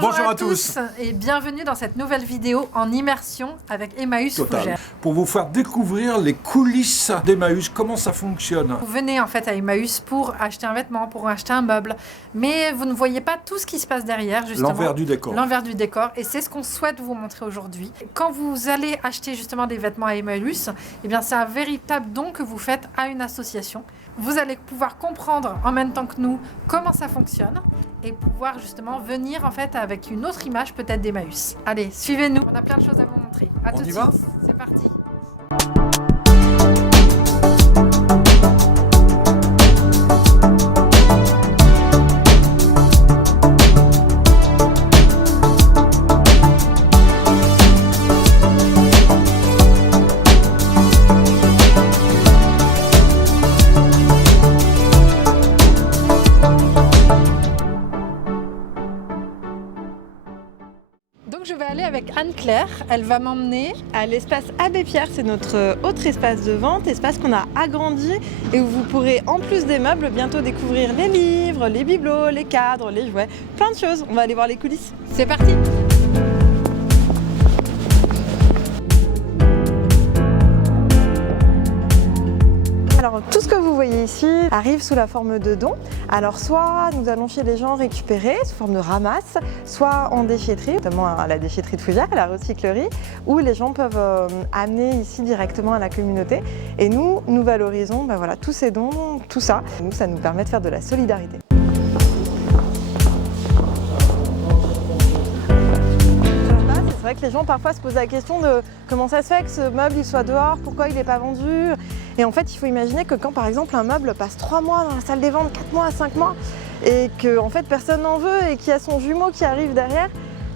Bonjour à tous et bienvenue dans cette nouvelle vidéo en immersion avec Emmaüs Fougères. Pour vous faire découvrir les coulisses d'Emmaüs, comment ça fonctionne. Vous venez en fait à Emmaüs pour acheter un vêtement, pour acheter un meuble, mais vous ne voyez pas tout ce qui se passe derrière, justement. L'envers du décor. L'envers du décor, et c'est ce qu'on souhaite vous montrer aujourd'hui. Quand vous allez acheter justement des vêtements à Emmaüs, eh bien c'est un véritable don que vous faites à une association. Vous allez pouvoir comprendre en même temps que nous comment ça fonctionne et pouvoir justement venir en fait avec une autre image peut-être d'Emmaüs. Allez, suivez-nous, on a plein de choses à vous montrer. À tout de suite, c'est parti. Donc je vais aller avec Anne-Claire, elle va m'emmener à l'espace Abbé Pierre, c'est notre autre espace de vente, espace qu'on a agrandi et où vous pourrez en plus des meubles bientôt découvrir les livres, les bibelots, les cadres, les jouets, plein de choses. On va aller voir les coulisses. C'est parti! Alors tout ce que vous voyez ici arrive sous la forme de dons. Alors soit nous allons chez les gens récupérer sous forme de ramasse, soit en déchetterie, notamment à la déchetterie de Fougères, à la recyclerie, où les gens peuvent amener ici directement à la communauté. Et nous valorisons voilà, tous ces dons, tout ça. Nous, ça nous permet de faire de la solidarité. C'est vrai que les gens parfois se posent la question de comment ça se fait que ce meuble il soit dehors, pourquoi il n'est pas vendu. Et en fait il faut imaginer que quand par exemple un meuble passe 3 mois dans la salle des ventes, 4 mois, 5 mois, et que en fait personne n'en veut et qu'il y a son jumeau qui arrive derrière,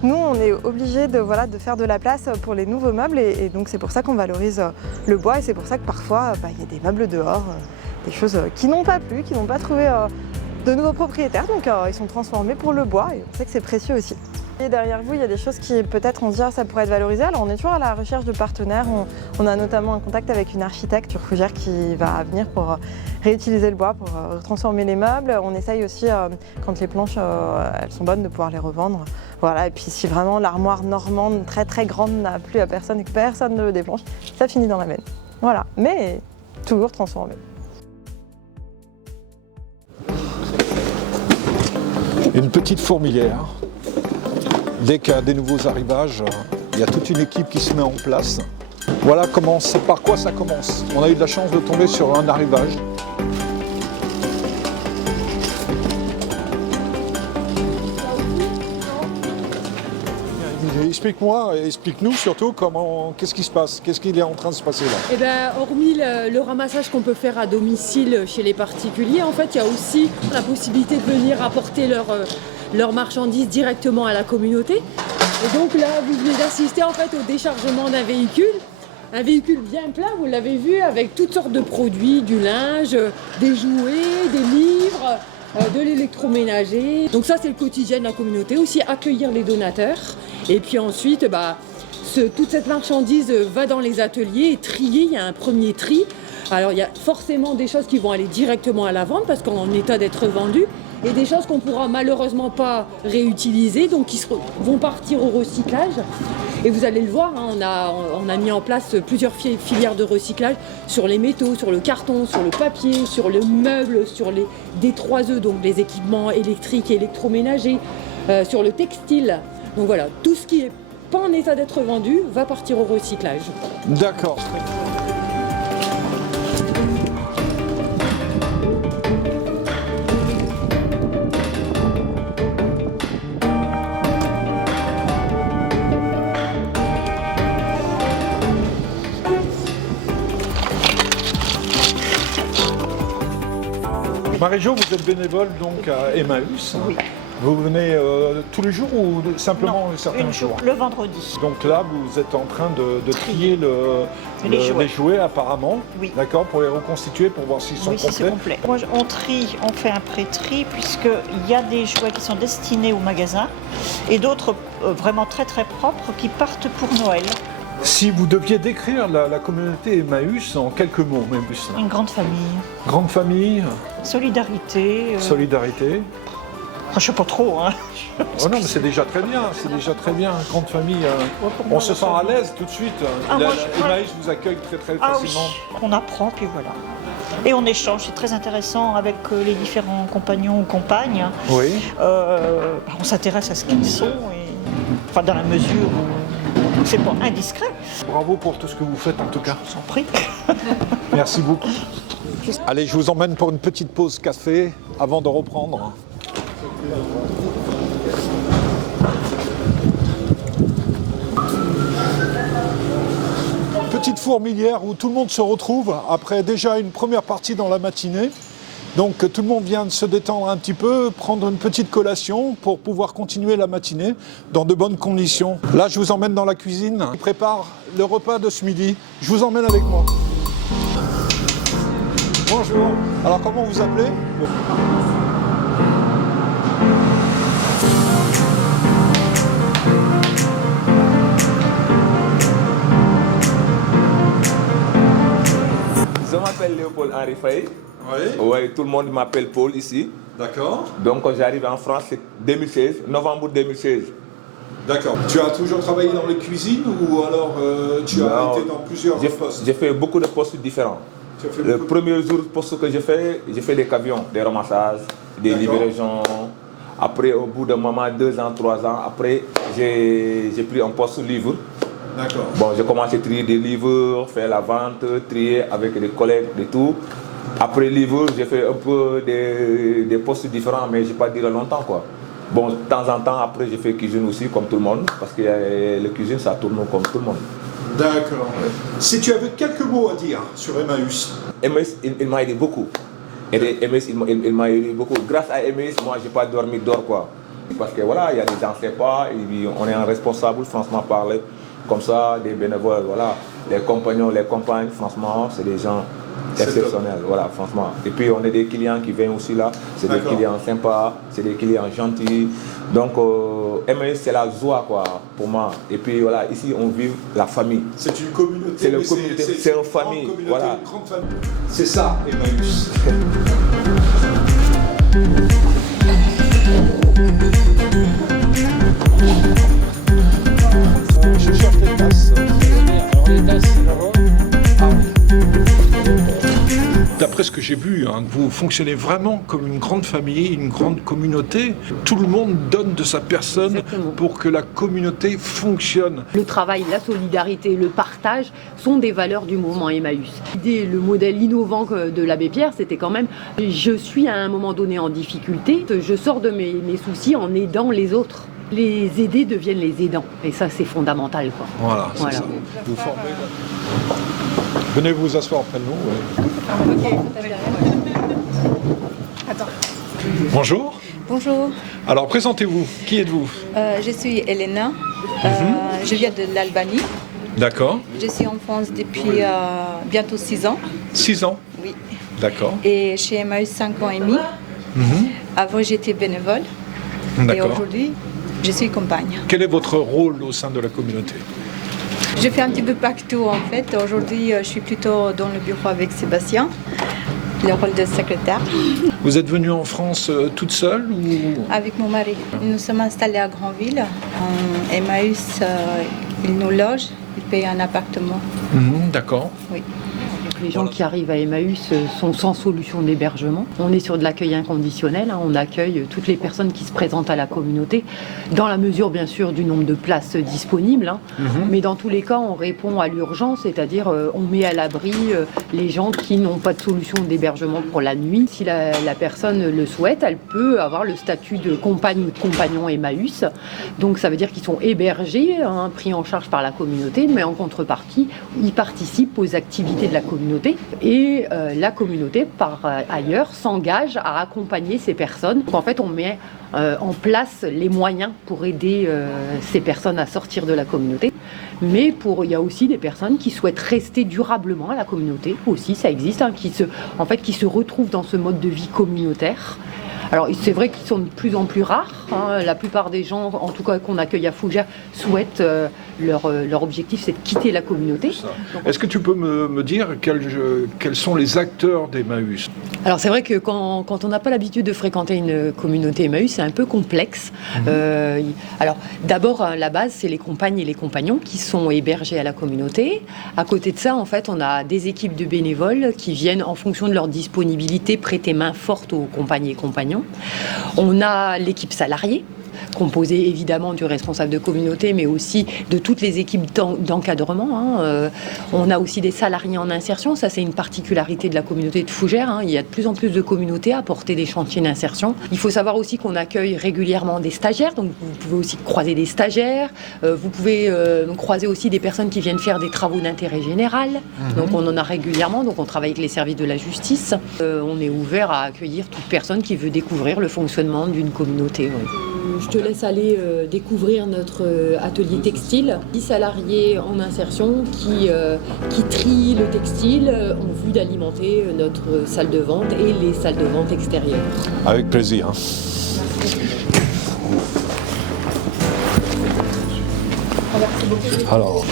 nous on est obligé de faire de la place pour les nouveaux meubles et donc c'est pour ça qu'on valorise le bois et c'est pour ça que parfois il y a des meubles dehors, des choses qui n'ont pas plu, qui n'ont pas trouvé de nouveaux propriétaires, donc ils sont transformés pour le bois et on sait que c'est précieux aussi. Et derrière vous, il y a des choses qui peut-être on se dit ça pourrait être valorisé. Alors on est toujours à la recherche de partenaires. On a notamment un contact avec une architecte sur Fougères qui va venir pour réutiliser le bois, pour transformer les meubles. On essaye aussi, quand les planches elles sont bonnes, de pouvoir les revendre. Voilà. Et puis si vraiment l'armoire normande très très grande n'a plu à personne et que personne ne veut des planches, ça finit dans la benne. Voilà. Mais toujours transformé. Une petite fourmilière. Dès qu'il y a des nouveaux arrivages, il y a toute une équipe qui se met en place. Voilà par quoi ça commence. On a eu de la chance de tomber sur un arrivage. Explique-moi, explique-nous surtout qu'est-ce qui se passe, qu'est-ce qui est en train de se passer là. Eh ben, hormis le ramassage qu'on peut faire à domicile chez les particuliers, en fait, il y a aussi la possibilité de venir apporter leurs marchandises directement à la communauté. Et donc là, vous venez d'assister en fait au déchargement d'un véhicule. Un véhicule bien plein, vous l'avez vu, avec toutes sortes de produits, du linge, des jouets, des livres, de l'électroménager. Donc ça, c'est le quotidien de la communauté. Aussi accueillir les donateurs. Et puis ensuite, toute cette marchandise va dans les ateliers et trier. Il y a un premier tri. Alors il y a forcément des choses qui vont aller directement à la vente parce qu'on est en état d'être vendues. Et des choses qu'on ne pourra malheureusement pas réutiliser, donc qui vont partir au recyclage. Et vous allez le voir, on a mis en place plusieurs filières de recyclage sur les métaux, sur le carton, sur le papier, sur le meuble, sur les D3E, donc les équipements électriques et électroménagers, sur le textile. Donc voilà, tout ce qui n'est pas en état d'être vendu va partir au recyclage. D'accord. Marie-Jo, vous êtes bénévole donc à Emmaüs. Oui. Vous venez tous les jours ou simplement certains jours? Le vendredi. Donc là, vous êtes en train de trier les jouets apparemment, oui. D'accord, pour les reconstituer, pour voir s'ils sont complets. Oui, si c'est complet. Moi, on trie, on fait un pré-tri, puisqu'il y a des jouets qui sont destinés au magasin et d'autres vraiment très très propres qui partent pour Noël. Si vous deviez décrire la communauté Emmaüs en quelques mots, Une grande famille. Grande famille. Solidarité. Solidarité. Je sais pas trop, hein. Oh non, mais c'est déjà très bien, c'est déjà très bien. Grande famille, on se sent à l'aise tout de suite. Ah, moi, Emmaüs vous accueille très très Ah oui, facilement. on apprend, puis voilà. Et on échange, c'est très intéressant avec les différents compagnons ou compagnes. Oui. On s'intéresse à ce qu'ils sont, enfin dans la mesure où c'est pas indiscret. Bravo pour tout ce que vous faites en tout cas. Je vous en prie. Merci beaucoup. Allez, je vous emmène pour une petite pause café avant de reprendre. Petite fourmilière où tout le monde se retrouve après déjà une première partie dans la matinée. Donc tout le monde vient de se détendre un petit peu, prendre une petite collation pour pouvoir continuer la matinée dans de bonnes conditions. Là, je vous emmène dans la cuisine. Je prépare le repas de ce midi. Je vous emmène avec moi. Bonjour. Alors comment vous appelez ? Je m'appelle Léopold Henri Faye. Oui. Ouais, tout le monde m'appelle Paul ici. D'accord. Donc j'arrive en France en 2016, novembre 2016. D'accord. Tu as toujours travaillé dans les cuisines ou alors tu as Non, été dans plusieurs postes ? J'ai fait beaucoup de postes différents. Tu as fait Le beaucoup- premier jour poste que j'ai fait des camions, des ramassages, des D'accord. livraisons. Après, au bout d'un moment, 2 ans, 3 ans, après, j'ai pris un poste livre. D'accord. Bon, j'ai commencé à trier des livres, faire la vente, trier avec des collègues et tout. Après livre, j'ai fait un peu des postes différents, mais je ne vais pas dire longtemps, quoi. Bon, de temps en temps, après, j'ai fait cuisine aussi, comme tout le monde, parce que la cuisine, ça tourne comme tout le monde. D'accord. Si tu avais quelques mots à dire sur Emmaüs. Emmaüs, il m'a aidé beaucoup. Emmaüs, il m'a aidé beaucoup. Grâce à Emmaüs, moi, je n'ai pas dormi d'or, quoi. Parce que voilà, il y a des gens qui ne savent pas, et puis on est un responsable, franchement, parler comme ça, des bénévoles, voilà. Les compagnons, les compagnes, franchement, c'est des gens exceptionnels, voilà, franchement. Et puis, on a des clients qui viennent aussi là, c'est des clients sympas, c'est des clients gentils. Donc, Emmaüs, c'est la joie, quoi, pour moi. Et puis, voilà, ici, on vit la famille. C'est une communauté. C'est une mais communauté, c'est une famille, grande communauté, voilà. une grande famille. C'est ça, Emmaüs. Je cherche les tasses. Alors les tasses, c'est là-bas. Ah oui. D'après ce que j'ai vu, hein, vous fonctionnez vraiment comme une grande famille, une grande communauté. Tout le monde donne de sa personne Exactement. pour que la communauté fonctionne. Le travail, la solidarité, le partage sont des valeurs du mouvement Emmaüs. L'idée, le modèle innovant de l'abbé Pierre, c'était quand même je suis à un moment donné en difficulté, je sors de mes soucis en aidant les autres. Les aidés deviennent les aidants. Et ça, c'est fondamental, quoi. Voilà, c'est Voilà. ça. Vous formez. Venez vous asseoir près de nous. Oui. Attends. Bonjour. Bonjour, Alors présentez-vous. Qui êtes-vous? je suis Elena, je viens de l'Albanie. D'accord. Je suis en France depuis bientôt 6 ans. 6 ans. Oui. D'accord. Et chez Emmaüs 5 ans et demi. Avant j'étais bénévole et D'accord. aujourd'hui je suis compagne. Quel est votre rôle au sein de la communauté? Je fais un petit peu partout en fait. Aujourd'hui je suis plutôt dans le bureau avec Sébastien, le rôle de secrétaire. Vous êtes venue en France toute seule ou... Avec mon mari. Nous sommes installés à Granville. Emmaüs, il nous loge, il paye un appartement. D'accord. Oui. Les gens qui arrivent à Emmaüs sont sans solution d'hébergement. On est sur de l'accueil inconditionnel. On accueille toutes les personnes qui se présentent à la communauté, dans la mesure bien sûr du nombre de places disponibles. Mais dans tous les cas, on répond à l'urgence, c'est-à-dire on met à l'abri les gens qui n'ont pas de solution d'hébergement pour la nuit. Si la personne le souhaite, elle peut avoir le statut de compagne ou de compagnon Emmaüs. Donc ça veut dire qu'ils sont hébergés, pris en charge par la communauté, mais en contrepartie, ils participent aux activités de la communauté. Et la communauté, par ailleurs, s'engage à accompagner ces personnes. Donc, en fait, on met en place les moyens pour aider ces personnes à sortir de la communauté. Mais il y a aussi des personnes qui souhaitent rester durablement à la communauté. Aussi, ça existe, qui se retrouvent dans ce mode de vie communautaire. Alors c'est vrai qu'ils sont de plus en plus rares. Hein. La plupart des gens, en tout cas qu'on accueille à Fougères, souhaitent, leur objectif c'est de quitter la communauté. Est-ce que tu peux me dire quels sont les acteurs d'Emmaüs? Alors c'est vrai que quand on n'a pas l'habitude de fréquenter une communauté Emmaüs, c'est un peu complexe. Alors d'abord, la base, c'est les compagnes et les compagnons qui sont hébergés à la communauté. À côté de ça, en fait, on a des équipes de bénévoles qui viennent, en fonction de leur disponibilité, prêter main forte aux compagnes et compagnons. On a l'équipe salariée, composée évidemment du responsable de communauté, mais aussi de toutes les équipes d'encadrement. On a aussi des salariés en insertion. Ça, c'est une particularité de la communauté de Fougères. Il y a de plus en plus de communautés à porter des chantiers d'insertion. Il faut savoir aussi qu'on accueille régulièrement des stagiaires. Donc, vous pouvez aussi croiser des stagiaires. Vous pouvez croiser aussi des personnes qui viennent faire des travaux d'intérêt général. Donc, on en a régulièrement. Donc, on travaille avec les services de la justice. On est ouvert à accueillir toute personne qui veut découvrir le fonctionnement d'une communauté. Oui. Je te laisse aller découvrir notre atelier textile. 10 salariés en insertion qui trient le textile en vue d'alimenter notre salle de vente et les salles de vente extérieures. Avec plaisir. Alors,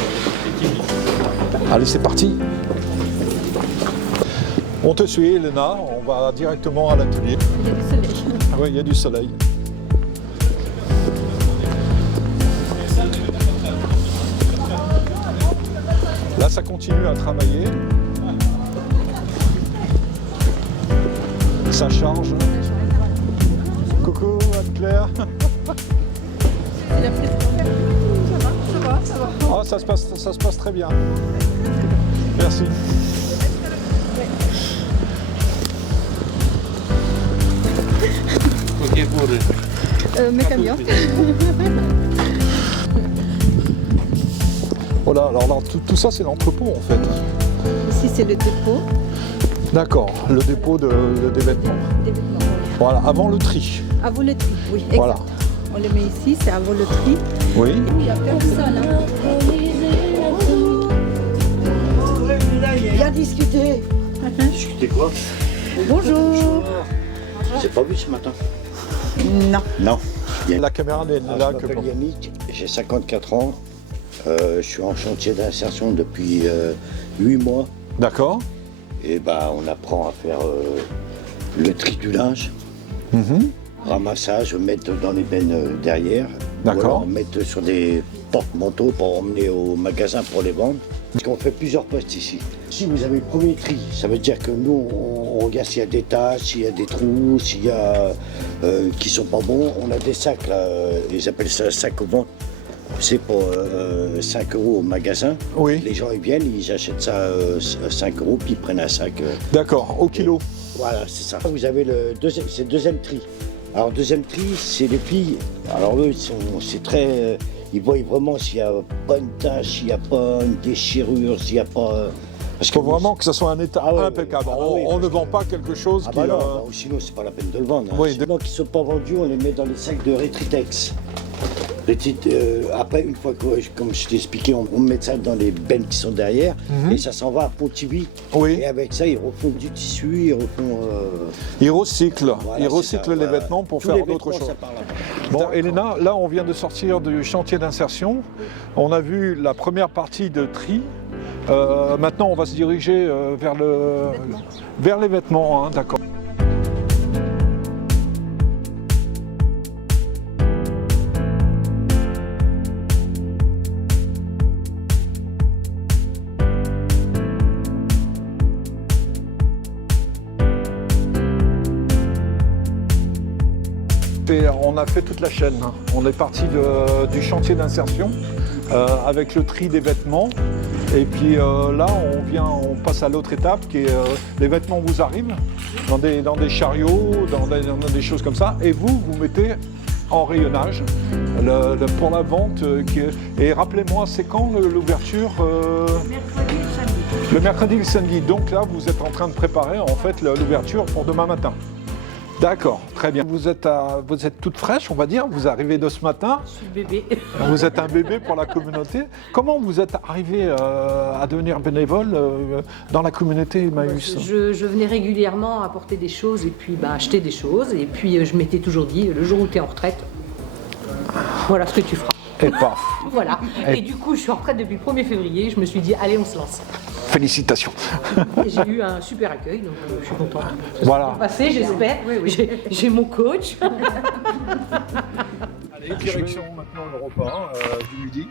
allez, c'est parti. On te suit, Elena. On va directement à l'atelier. Il y a du soleil. Oui, il y a du soleil. Là, ça continue à travailler. Ça charge. Coucou, Anne-Claire. Ça va. Ah, ça se passe très bien. Merci. Ok pour Mes camions. Voilà, alors tout ça, c'est l'entrepôt en fait. Ici, c'est le dépôt. D'accord, le dépôt des vêtements. Des vêtements. Voilà, avant le tri. Avant le tri, oui. Exact. Voilà. On les met ici, c'est avant le tri. Oui. Il y a personne. Bien discuté. Discuter quoi? Bonjour. J'ai pas vu ce matin. Non. Non. La caméra n'est là Je que m'appelle pour... Yannick, j'ai 54 ans. Je suis en chantier d'insertion depuis 8 mois. D'accord. Et on apprend à faire le tri du linge, ramassage, mettre dans les bennes derrière. D'accord. Ou alors mettre sur des porte-manteaux pour emmener au magasin pour les vendre. Parce qu'on fait plusieurs postes ici. Si vous avez le premier tri, ça veut dire que nous, on regarde s'il y a des taches, s'il y a des trous, s'il y a qui sont pas bons. On a des sacs là, ils appellent ça sac au vent. C'est pour 5 € au magasin. Oui. Les gens ils viennent, ils achètent ça 5 € puis ils prennent un sac. D'accord, au kilo. Voilà, c'est ça. Vous avez c'est le deuxième tri. Alors deuxième tri, c'est les filles. Alors eux, c'est très... ils voient vraiment s'il n'y a pas une tache, s'il n'y a pas une déchirure, s'il n'y a pas... Parce qu'il faut vraiment que ça soit un état impeccable. On ne vend pas quelque chose qui... non, sinon c'est pas la peine de le vendre. Oui, Donc qui ne sont pas vendus, on les met dans les sacs de Retritex. Après, une fois que, comme je t'ai expliqué, on met ça dans les bennes qui sont derrière et ça s'en va à Pontivy. Oui. Et avec ça, ils refont du tissu, ils refont... Ils recyclent, Voilà, les vêtements pour Tous faire les d'autres vêtements, choses. ça part là. Bon, Elena, là on vient de sortir du chantier d'insertion. On a vu la première partie de tri. Maintenant, on va se diriger vers les vêtements, hein, d'accord. On a fait toute la chaîne. On est parti du chantier d'insertion avec le tri des vêtements. Et puis là, on passe à l'autre étape qui est les vêtements vous arrivent dans des chariots, dans des choses comme ça. Et vous mettez en rayonnage pour la vente. Et rappelez-moi, c'est quand l'ouverture Le mercredi et le samedi. Donc là, vous êtes en train de préparer en fait l'ouverture pour demain matin. D'accord, très bien. Vous êtes toute fraîche, on va dire. Vous arrivez de ce matin. Je suis bébé. Vous êtes un bébé pour la communauté. Comment vous êtes arrivé à devenir bénévole dans la communauté Emmaüs? Je venais régulièrement apporter des choses et puis acheter des choses. Et puis je m'étais toujours dit, le jour où tu es en retraite, voilà ce que tu feras. Et paf. Voilà. Et du coup, je suis en retraite depuis le 1er février. Je me suis dit, allez, on se lance. Félicitations. Et j'ai eu un super accueil, donc je suis contente. Voilà. Passé, j'espère. Oui. J'ai mon coach. Allez, direction maintenant le repas du midi.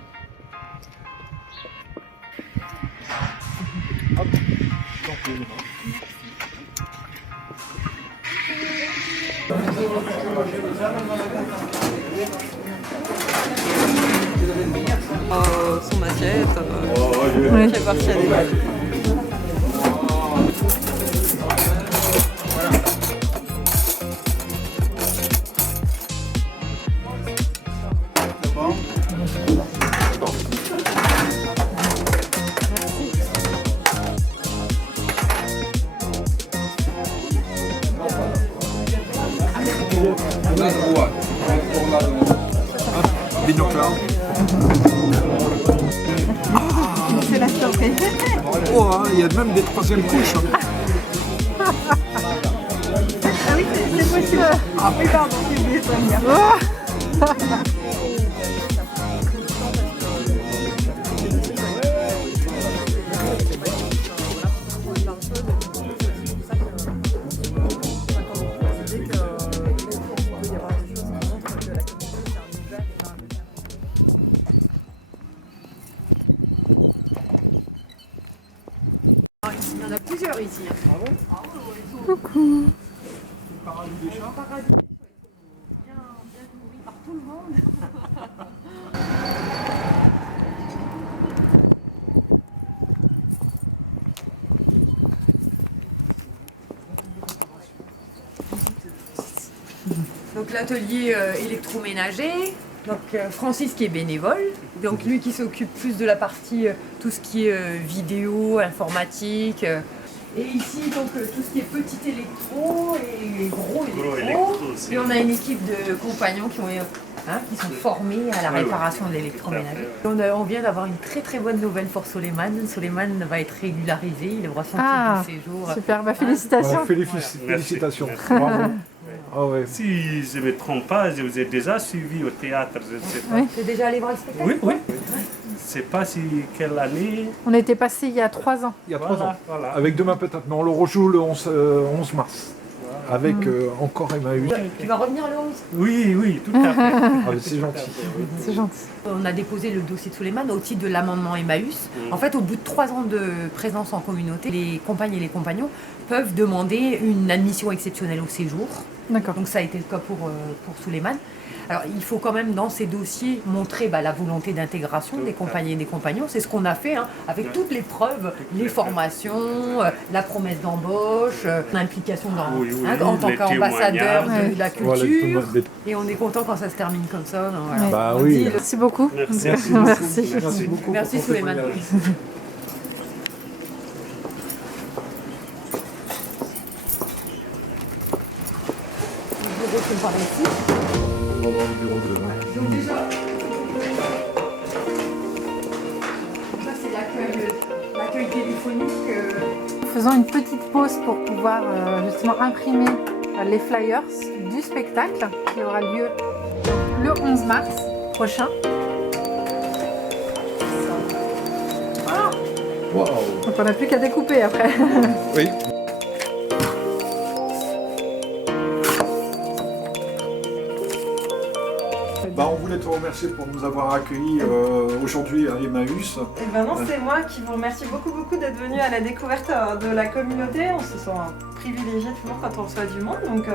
Hop. Son assiette, je fais partie à des blagues. C'est la surprise. Oh, il y a même des troisièmes couches. Ah oui, c'est possible. Ah oui, pardon, j'ai oublié ça. Il y en a plusieurs ici. Coucou. Par tout le monde. Donc l'atelier électroménager, donc Francis qui est bénévole, donc lui qui s'occupe plus de la partie tout ce qui est vidéo, informatique. Et ici donc tout ce qui est petit électro et gros électro. Et on a une équipe de compagnons qui sont formés à la réparation de l'électroménager. On vient d'avoir une très très bonne nouvelle pour Soleiman. Soleiman va être régularisé, il aura son titre de séjour. Super, félicitations. Félicitations. Bravo. Ah ouais. Si je ne me trompe pas, je vous ai déjà suivi au théâtre, je ne sais pas. Oui. T'es déjà allé voir le spectacle? Oui. Je ne sais pas si quelle année. On était passé il y a 3 ans. Il y a 3 ans. Voilà. Avec demain peut-être, mais on le rejoue le 11 mars. Avec encore Emmaüs. Tu vas revenir le 11? Oui, tout à fait. Ah, c'est gentil. C'est gentil. On a déposé le dossier de Soleiman au titre de l'amendement Emmaüs. En fait, au bout de 3 ans de présence en communauté, les compagnes et les compagnons peuvent demander une admission exceptionnelle au séjour. D'accord. Donc ça a été le cas pour Soleiman. Alors il faut quand même dans ces dossiers montrer la volonté d'intégration des compagnes et des compagnons. C'est ce qu'on a fait avec toutes les preuves, les formations, la promesse d'embauche, l'implication en tant qu'ambassadeur de la culture. Voilà, et on est content quand ça se termine comme ça. Donc, Ouais. Bah oui. Merci beaucoup. Merci beaucoup. Merci Soleiman. Les bureaux sont par ici. On va voir le bureau de... Donc déjà, ça c'est l'accueil téléphonique. Faisons une petite pause pour pouvoir justement imprimer les flyers du spectacle qui aura lieu le 11 mars prochain. Voilà. Wow. Donc on n'a plus qu'à découper après. Oui. On voulait te remercier pour nous avoir accueillis aujourd'hui à Emmaüs. Et ben non, c'est moi qui vous remercie beaucoup d'être venu à la découverte de la communauté. On se sent privilégié toujours quand on reçoit du monde, donc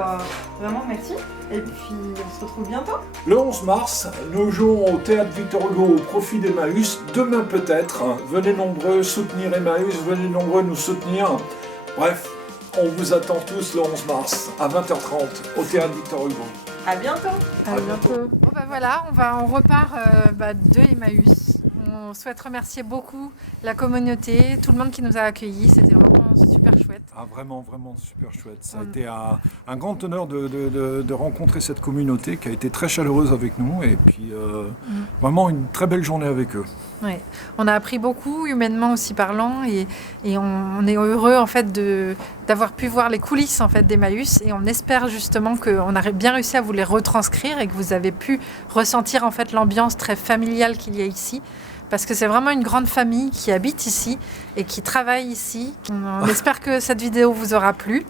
vraiment merci. Et puis on se retrouve bientôt. Le 11 mars, nous jouons au Théâtre Victor Hugo au profit d'Emmaüs. Demain peut-être. Venez nombreux soutenir Emmaüs, venez nombreux nous soutenir. Bref, on vous attend tous le 11 mars à 20h30 au Théâtre Victor Hugo. À bientôt. À bientôt. Bon bah voilà, on repart de Emmaüs. On souhaite remercier beaucoup la communauté, tout le monde qui nous a accueillis. C'était vraiment super chouette. Ah, vraiment super chouette. Ça a été un grand honneur de rencontrer cette communauté qui a été très chaleureuse avec nous et puis vraiment une très belle journée avec eux. Ouais. On a appris beaucoup, humainement aussi parlant, et on est heureux en fait d'avoir pu voir les coulisses en fait d'Emmaüs, et on espère justement qu'on a bien réussi à vous les retranscrire et que vous avez pu ressentir en fait l'ambiance très familiale qu'il y a ici. Parce que c'est vraiment une grande famille qui habite ici et qui travaille ici. On espère que cette vidéo vous aura plu.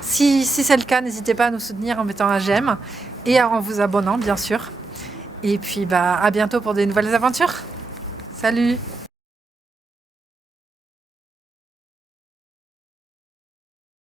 Si c'est le cas, n'hésitez pas à nous soutenir en mettant un j'aime et en vous abonnant, bien sûr. Et puis, à bientôt pour des nouvelles aventures. Salut!